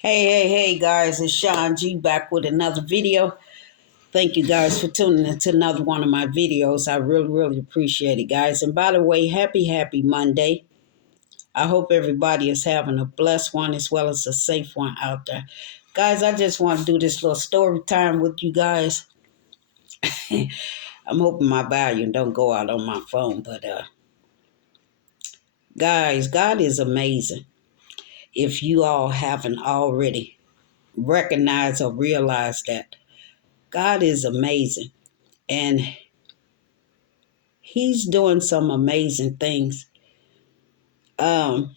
Hey guys, it's Sean G back with another video. Thank you guys for tuning into another one of my videos. I really appreciate it, guys. And by the way, happy Monday. I hope everybody is having a blessed one as well as a safe one out there. Guys, I just want to do this little story time with you guys. I'm hoping my volume don't go out on my phone, but guys, God is amazing. If you all haven't already recognized or realized that, God is amazing. And he's doing some amazing things. Um,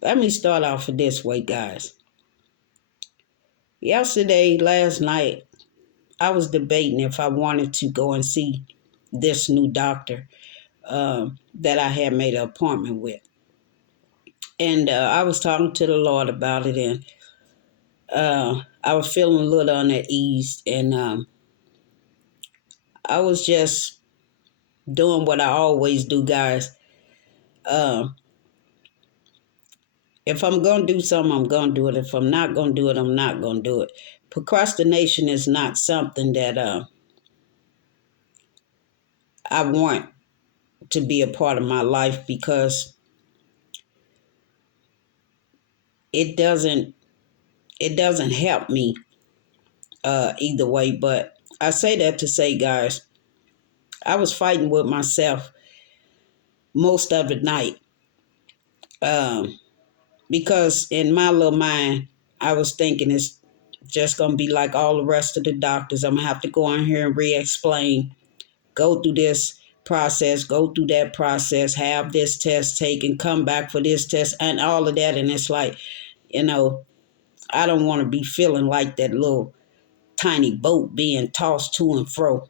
Let me start off this way, guys. Last night, I was debating if I wanted to go and see this new doctor that I had made an appointment with. And I was talking to the Lord about it, and I was feeling a little uneasy, and I was just doing what I always do, guys. Um, If I'm going to do something, I'm going to do it. If I'm not going to do it, I'm not going to do it. Procrastination is not something that I want to be a part of my life because it doesn't help me either way. But I say that to say, guys, I was fighting with myself most of the night um, because in my little mind, I was thinking it's just going to be like all the rest of the doctors. I'm going to have to go in here and re-explain, go through this process, go through that process, have this test taken, come back for this test, and all of that. And it's like, you know, I don't want to be feeling like that little tiny boat being tossed to and fro.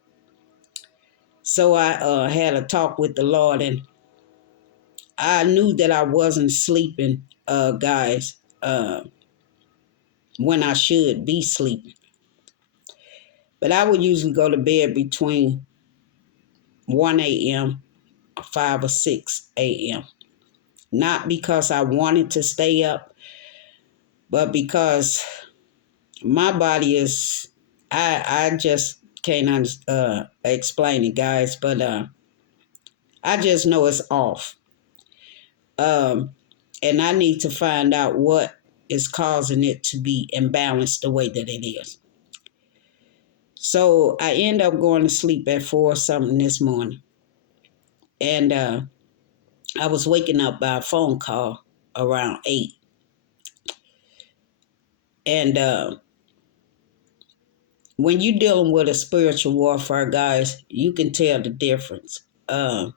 So I had a talk with the Lord, and I knew that I wasn't sleeping, guys, when I should be sleeping. But I would usually go to bed between 1 a.m., 5 or 6 a.m. Not because I wanted to stay up, but because my body is, I just can't explain it, guys, but I just know it's off. Um, and I need to find out what is causing it to be imbalanced the way that it is. So I end up going to sleep at 4 something this morning. And I was waking up by a phone call around 8. And when you're dealing with a spiritual warfare, guys, you can tell the difference. And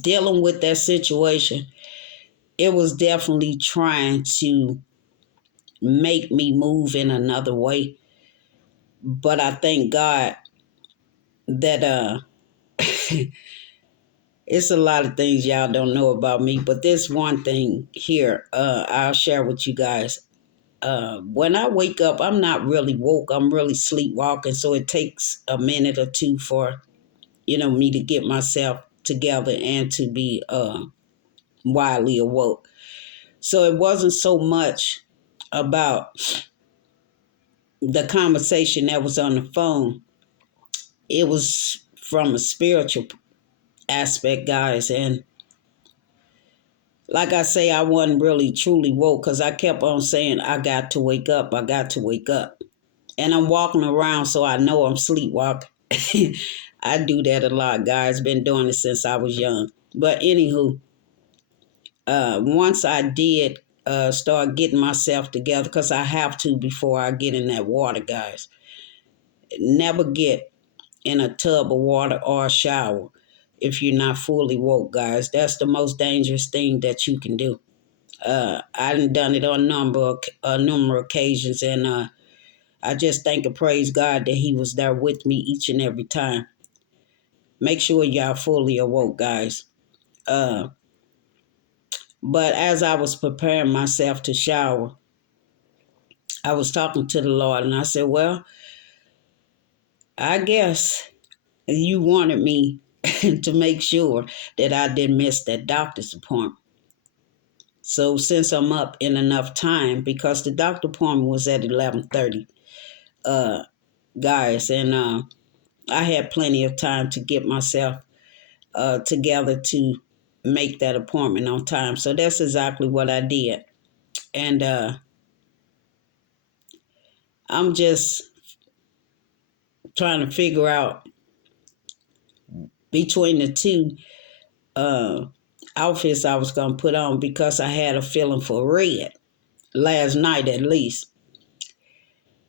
dealing with that situation, it was definitely trying to make me move in another way. But I thank God that it's a lot of things y'all don't know about me, but this one thing here I'll share with you guys. When I wake up, I'm not really woke. I'm really sleepwalking, so it takes a minute or two for me to get myself together and to be widely awoke. So it wasn't so much about the conversation that was on the phone. It was from a spiritual aspect, guys. And like I say, I wasn't really truly woke because I kept on saying, I got to wake up. I got to wake up. And I'm walking around, so I know I'm sleepwalking. I do that a lot, guys. Been doing it since I was young. But anywho, once I did start getting myself together, because I have to before I get in that water, guys. Never get in a tub of water or a shower if you're not fully woke, guys. That's the most dangerous thing that you can do. I done it on a number of occasions, and I just thank and praise God that He was there with me each and every time. Make sure y'all fully awoke, guys. Uh, but as I was preparing myself to shower, I was talking to the Lord, and I said, well, I guess you wanted me to make sure that I didn't miss that doctor's appointment. So since I'm up in enough time, because the doctor appointment was at 11:30, uh, guys, and I had plenty of time to get myself together to make that appointment on time. So that's exactly what I did. And I'm just trying to figure out between the two uh, outfits I was going to put on, because I had a feeling for red last night at least.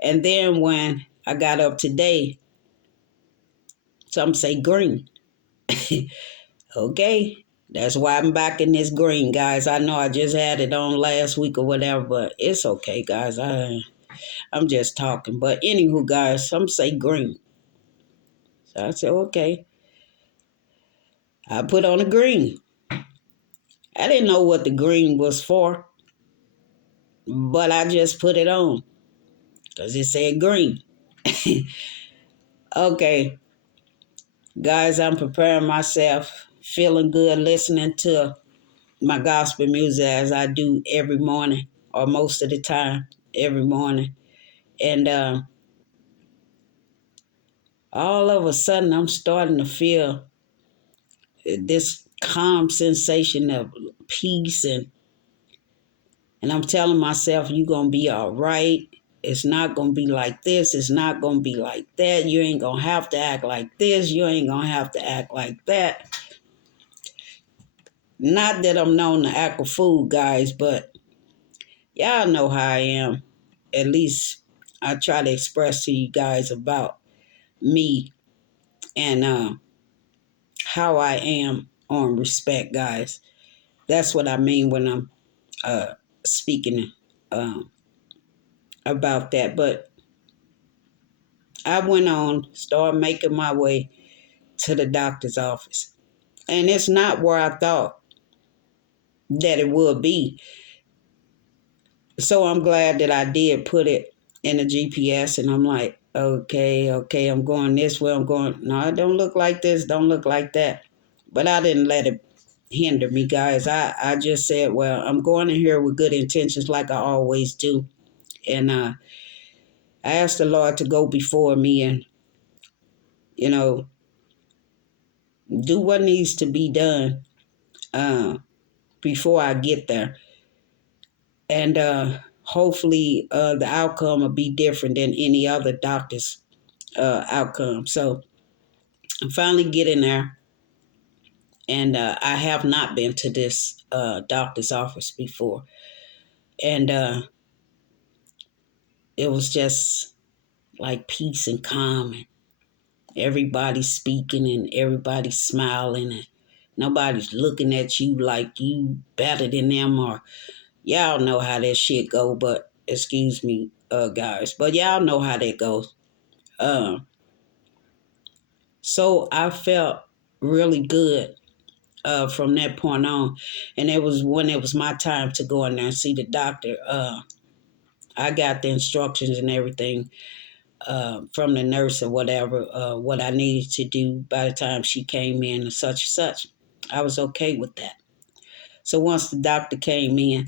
And then when I got up today, some say green. Okay, that's why I'm back in this green, guys. I know I just had it on last week or whatever, but it's okay, guys. I'm just talking. But anywho, guys, some say green. So I said, okay, I put on the green. I didn't know what the green was for, but I just put it on because it said green. Okay, guys, I'm preparing myself, feeling good, listening to my gospel music as I do every morning, or most of the time, every morning. And all of a sudden, I'm starting to feel this calm sensation of peace, and I'm telling myself, you're going to be all right. It's not going to be like this. It's not going to be like that. You ain't going to have to act like this. You ain't going to have to act like that. Not that I'm known to act a fool, guys, but y'all know how I am. At least I try to express to you guys about me and how I am on respect, guys. That's what I mean when I'm uh, speaking um, about that. But I went on, started making my way to the doctor's office. And it's not where I thought that it would be. So I'm glad that I did put it in the GPS, and I'm like, okay, I'm going this way. I'm going, no, it don't look like this, don't look like that. But I didn't let it hinder me, guys. I just said, well, I'm going in here with good intentions like I always do. And I asked the Lord to go before me and, you know, do what needs to be done uh, before I get there. And hopefully the outcome will be different than any other doctor's outcome. So I'm finally getting there. And I have not been to this doctor's office before. And it was just like peace and calm, and everybody's speaking and everybody's smiling, and nobody's looking at you like you better than them, or y'all know how that shit go. But excuse me, guys, but y'all know how that goes. Um, so I felt really good from that point on, and it was when it was my time to go in there and see the doctor. I got the instructions and everything from the nurse or whatever, what I needed to do by the time she came in and such. I was okay with that. So once the doctor came in,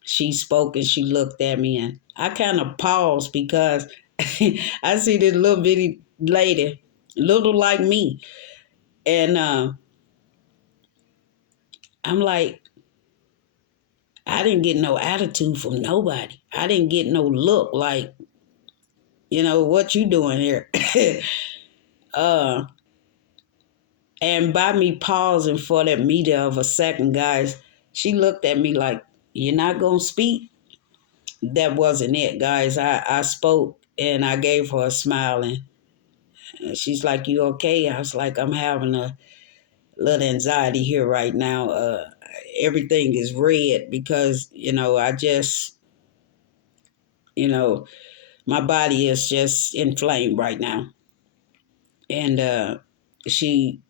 she spoke and she looked at me, and I kind of paused because I see this little bitty lady, little like me. And I'm like, I didn't get no attitude from nobody. I didn't get no look like, what you doing here? uh, And by me pausing for that meter of a second, guys, she looked at me like, you're not going to speak? That wasn't it, guys. I spoke and I gave her a smile, and she's like, you okay? I was like, I'm having a little anxiety here right now. Everything is red because, I just, you know, my body is just inflamed right now. And she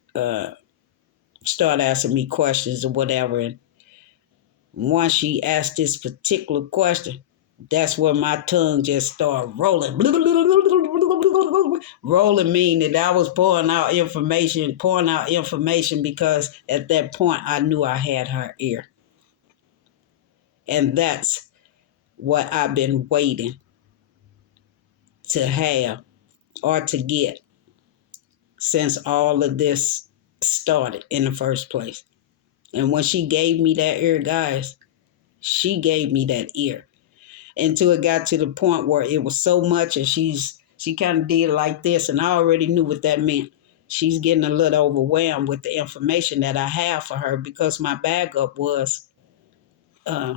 started asking me questions or whatever. And once she asked this particular question, that's where my tongue just started rolling. Rolling mean that I was pouring out information because at that point I knew I had her ear. And that's what I've been waiting to have or to get since all of this started in the first place. And when she gave me that ear, guys, she gave me that ear until it got to the point where it was so much, and she kind of did like this, and I already knew what that meant. She's getting a little overwhelmed with the information that I have for her because my backup was uh,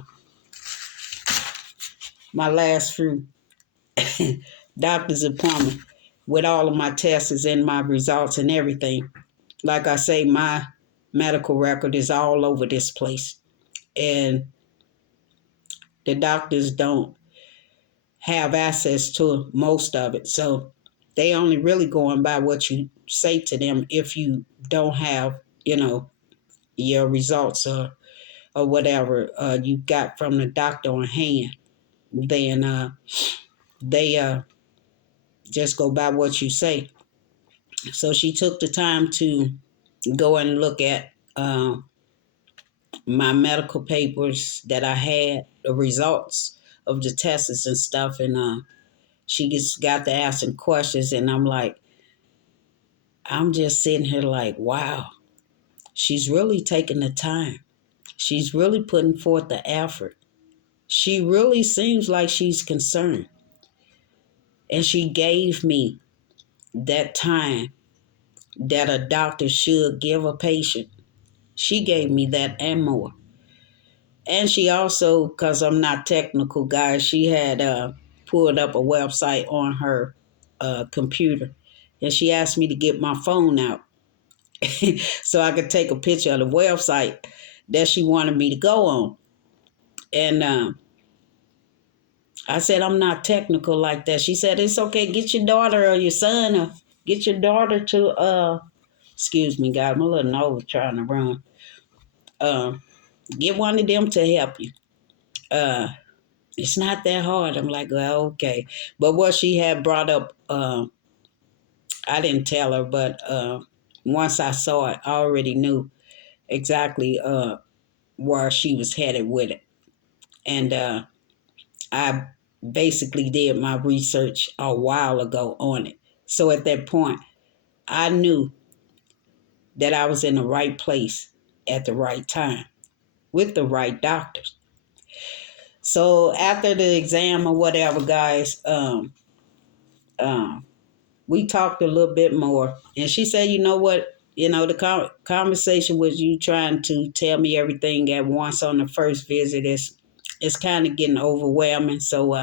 my last few doctor's appointment with all of my tests and my results and everything. Like I say, my medical record is all over this place, and the doctors don't have access to most of it. So they only really going by what you say to them if you don't have, your results or whatever you got from the doctor on hand. Then they just go by what you say. So she took the time to go and look at my medical papers that I had, the results of the tests and stuff, and she just got to asking questions, and I'm just sitting here like, wow, she's really taking the time. She's really putting forth the effort. She really seems like she's concerned. And she gave me that time that a doctor should give a patient. She gave me that and more. And she also, because I'm not technical, guys, she had pulled up a website on her computer. And she asked me to get my phone out so I could take a picture of the website that she wanted me to go on. And I said, I'm not technical like that. She said, it's okay. Get your daughter or your son or get your daughter to, excuse me, God, I'm a little nose trying to run. Uh, get one of them to help you. Uh, it's not that hard. I'm like, well, okay. But what she had brought up, I didn't tell her, but once I saw it, I already knew exactly where she was headed with it. And I basically did my research a while ago on it. So at that point, I knew that I was in the right place at the right time with the right doctors. So after the exam or whatever, guys, um, we talked a little bit more. And she said, you know what? The conversation was you trying to tell me everything at once on the first visit is kind of getting overwhelming. So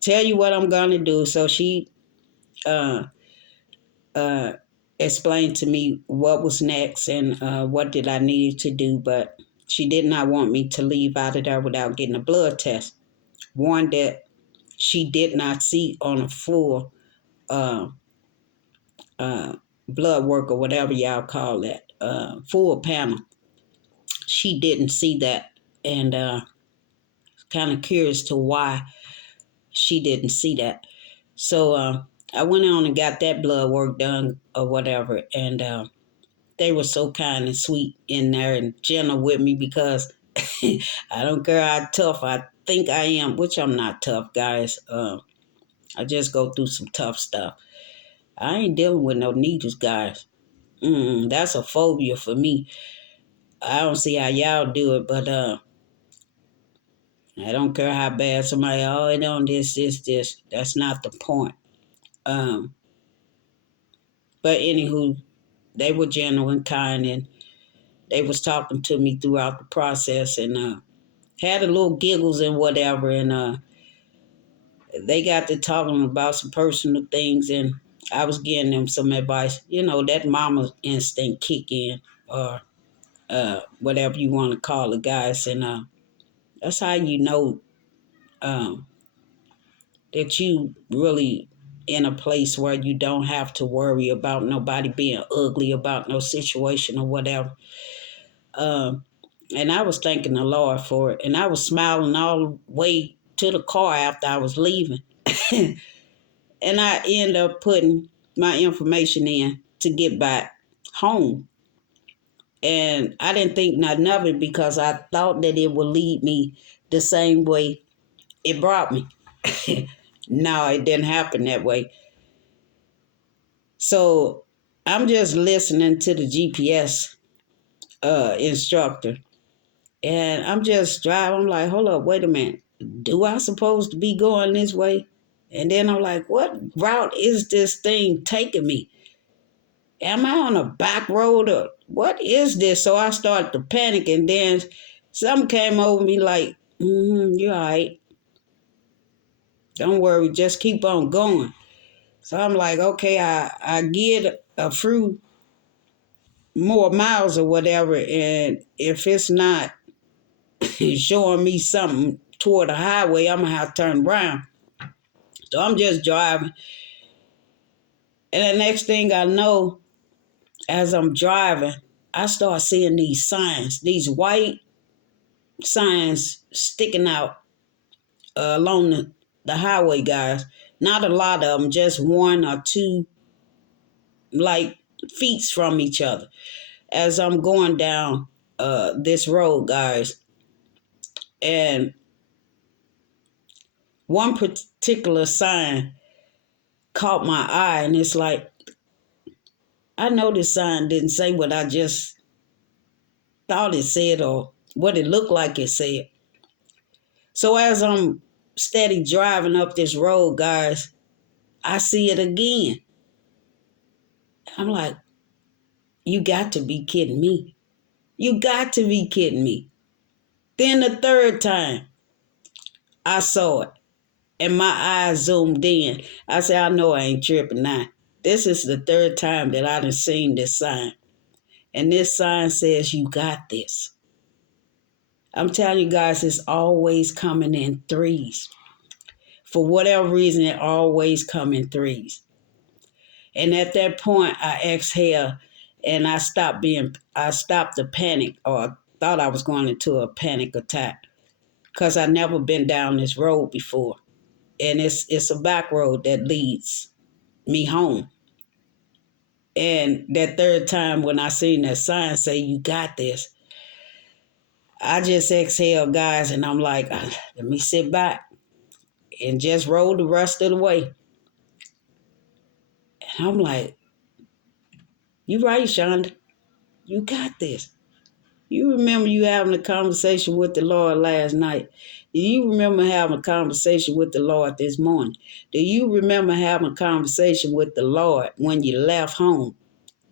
tell you what I'm going to do. So she uh, uh, explained to me what was next and what did I need to do. But she did not want me to leave out of there without getting a blood test. One that she did not see on a full uh, uh, blood work or whatever y'all call that, full panel. She didn't see that, and kind of curious to why she didn't see that. So I went on and got that blood work done or whatever, and they were so kind and sweet in there and gentle with me because I don't care how tough I think I am, which I'm not tough, guys. I just go through some tough stuff. I ain't dealing with no needles, guys. That's a phobia for me. I don't see how y'all do it, but I don't care how bad somebody, oh, it on this. That's not the point. Um, but anywho, they were gentle and kind, and they was talking to me throughout the process, and had a little giggles and whatever, and they got to talking about some personal things, and I was giving them some advice. That mama instinct kick in, or whatever you want to call it, guys, and that's how you know um, that you really in a place where you don't have to worry about nobody being ugly about no situation or whatever. Um, and I was thanking the Lord for it, and I was smiling all the way to the car after I was leaving. And I end up putting my information in to get back home. And I didn't think nothing of it because I thought that it would lead me the same way it brought me. No, it didn't happen that way. So I'm just listening to the GPS instructor, and I'm just driving. I'm like, hold up, wait a minute. Do I supposed to be going this way? And then I'm like, what route is this thing taking me? Am I on a back road or what is this? So I started to panic, and then something came over me like, you're all right. Don't worry, just keep on going. So I'm like, okay, I get a few more miles or whatever, and if it's not showing me something toward the highway, I'm gonna have to turn around. So I'm just driving, and the next thing I know, as I'm driving, I start seeing these signs, these white signs sticking out along the highway, guys. Not a lot of them, just one or two, like feet from each other. As I'm going down this road, guys, and one particular sign caught my eye, and it's like, I know this sign didn't say what I just thought it said or what it looked like it said. So as I'm steady driving up this road, guys, I see it again. I'm like, you got to be kidding me. You got to be kidding me. Then the third time I saw it and my eyes zoomed in. I said, I know I ain't tripping now. This is the third time that I done seen this sign. And this sign says, you got this. I'm telling you guys, it's always coming in threes. For whatever reason, it always come in threes. And at that point, I exhale and I stopped the panic, or thought I was going into a panic attack, because I never been down this road before. And it's a back road that leads me home. And that third time when I seen that sign say, you got this, I just exhale, guys, and I'm like, let me sit back and just roll the rest of the way. And I'm like, you right, Shonda. You got this. You remember you having a conversation with the Lord last night. Do you remember having a conversation with the Lord this morning? Do you remember having a conversation with the Lord when you left home?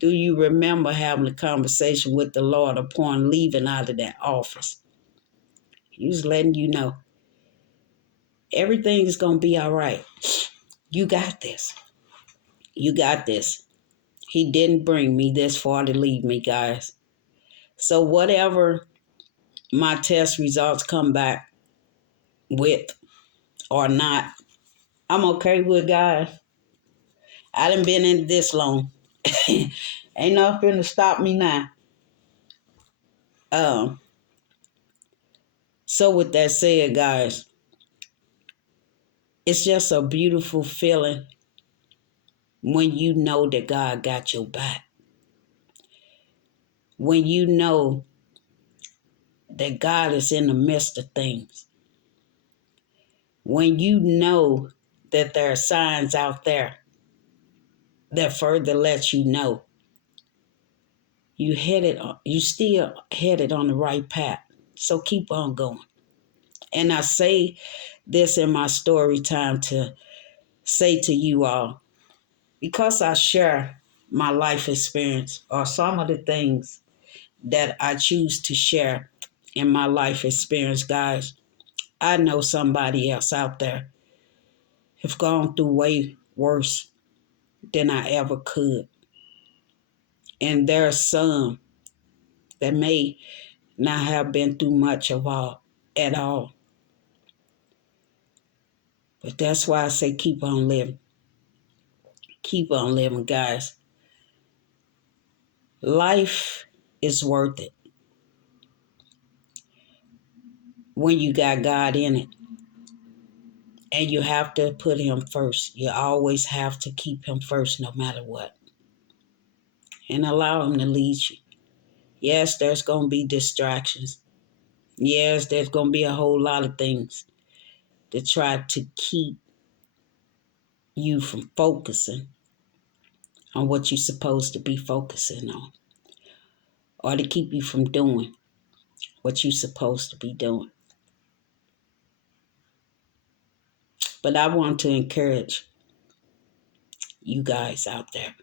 Do you remember having a conversation with the Lord upon leaving out of that office? He was letting you know everything is going to be all right. You got this. You got this. He didn't bring me this far to leave me, guys. So whatever my test results come back with or not, I'm okay with, guys. I done been in this long. Ain't nothing to stop me now. Um, so with that said, guys, it's just a beautiful feeling when you know that God got your back. When you know that God is in the midst of things. When you know that there are signs out there that further let you know you still headed on the right path. So keep on going. And I say this in my story time to say to you all, because I share my life experience or some of the things that I choose to share in my life experience, guys, I know somebody else out there have gone through way worse than I ever could. And there are some that may not have been through much of all at all. But that's why I say keep on living. Keep on living, guys. Life is worth it when you got God in it. And you have to put him first. You always have to keep him first no matter what. And allow him to lead you. Yes, there's going to be distractions. Yes, there's going to be a whole lot of things to try to keep you from focusing on what you're supposed to be focusing on, or to keep you from doing what you're supposed to be doing. But I want to encourage you guys out there,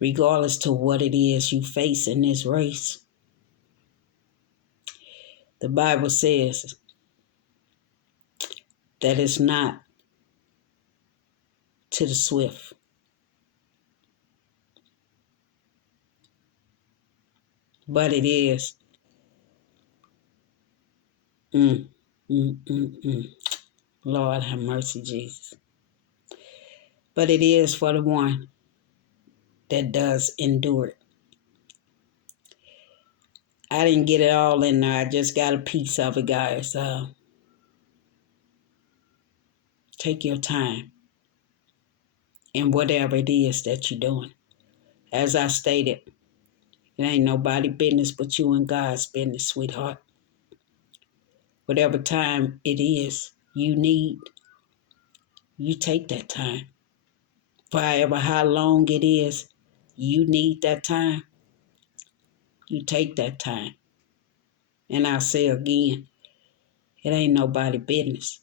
regardless to what it is you face in this race. The Bible says that it's not to the swift, but it is. Mm, mm. Lord have mercy, Jesus. But it is for the one that does endure it. I didn't get it all in there. I just got a piece of it, guys. Take your time in whatever it is that you're doing. As I stated, it ain't nobody business but you and God's business, sweetheart. Whatever time it is you need, you take that time. However, how long it is you need that time, you take that time. And I say again, it ain't nobody business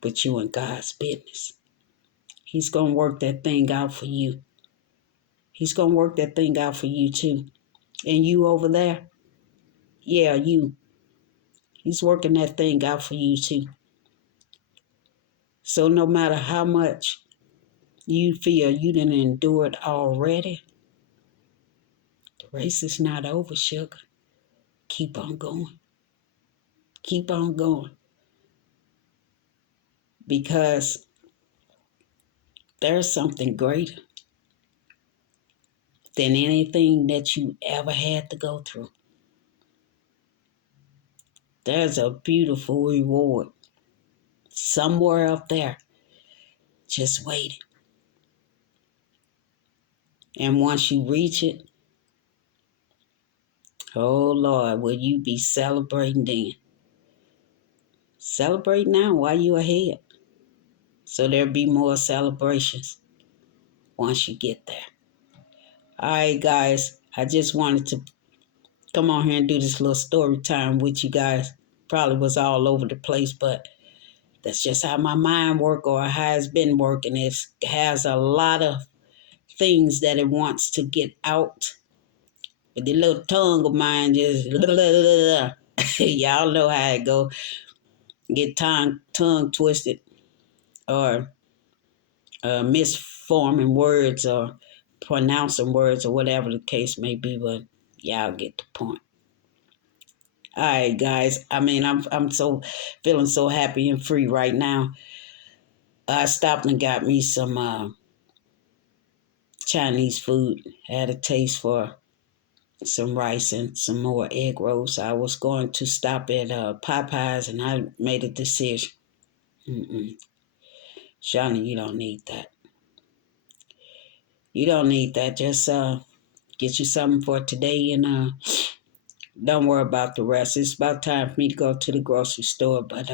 but you and God's business. He's going to work that thing out for you. He's going to work that thing out for you too. And you over there, yeah, you. He's working that thing out for you too. So no matter how much you feel you didn't endure it already, the race is not over, sugar. Keep on going. Keep on going. Because there's something greater than anything that you ever had to go through. There's a beautiful reward somewhere up there just waiting. And once you reach it, oh Lord, will you be celebrating then? Celebrate now while you're ahead. So there'll be more celebrations once you get there. All right, guys, I just wanted to come on here and do this little story time with you guys. Probably was all over the place, but that's just how my mind works, or how it's been working. It has a lot of things that it wants to get out. But the little tongue of mine just y'all know how it go. Get tongue twisted, or misforming words, or pronouncing words, or whatever the case may be. But y'all get the point. All right, guys. I mean, I'm so feeling so happy and free right now. I stopped and got me some Chinese food. Had a taste for some rice and some more egg rolls. I was going to stop at Popeyes, and I made a decision. Shawnee, you don't need that. You don't need that. Just get you something for today, and don't worry about the rest. It's about time for me to go to the grocery store, but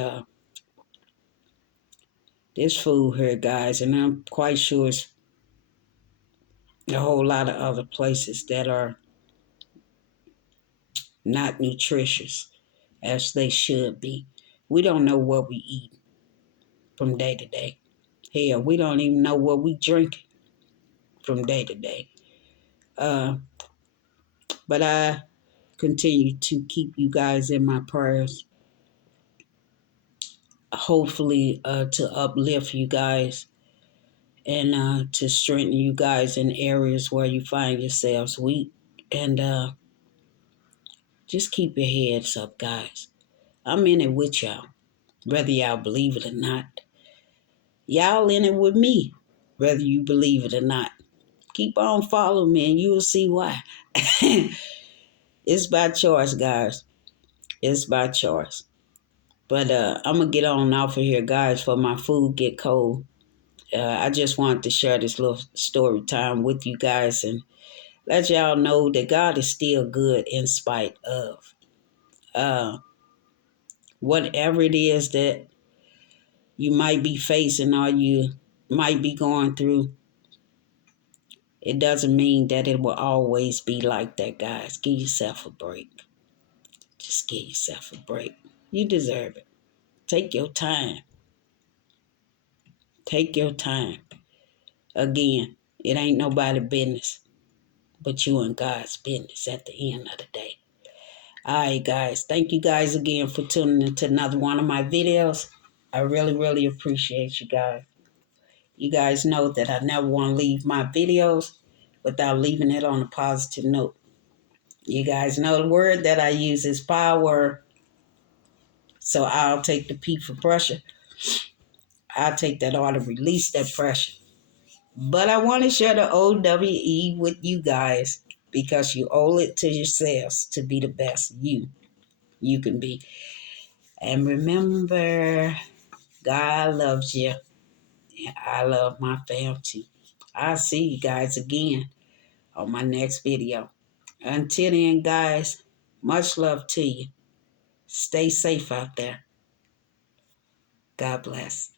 there's food here, guys, and I'm quite sure it's a whole lot of other places that are not nutritious as they should be. We don't know what we eat from day to day. Hell, we don't even know what we drink from day to day. Uh, but I continue to keep you guys in my prayers. Hopefully, to uplift you guys, and to strengthen you guys in areas where you find yourselves weak. And just keep your heads up, guys. I'm in it with y'all, whether y'all believe it or not. Y'all in it with me, whether you believe it or not. Keep on following me and you'll see why. It's by choice, guys. It's by choice. But I'm going to get on off of here, guys, for my food get cold. I just wanted to share this little story time with you guys and let y'all know that God is still good in spite of uh, whatever it is that you might be facing or you might be going through. It doesn't mean that it will always be like that, guys. Give yourself a break. Just give yourself a break. You deserve it. Take your time. Take your time. Again, it ain't nobody business but you and God's business at the end of the day. All right, guys. Thank you guys again for tuning into another one of my videos. I really, really appreciate you guys. You guys know that I never want to leave my videos without leaving it on a positive note. You guys know the word that I use is power. So I'll take the P for pressure. I'll take that R to release that pressure. But I want to share the OWE with you guys because you owe it to yourselves to be the best you can be. And remember, God loves you. And I love my fam too. I'll see you guys again on my next video. Until then, guys, much love to you. Stay safe out there. God bless.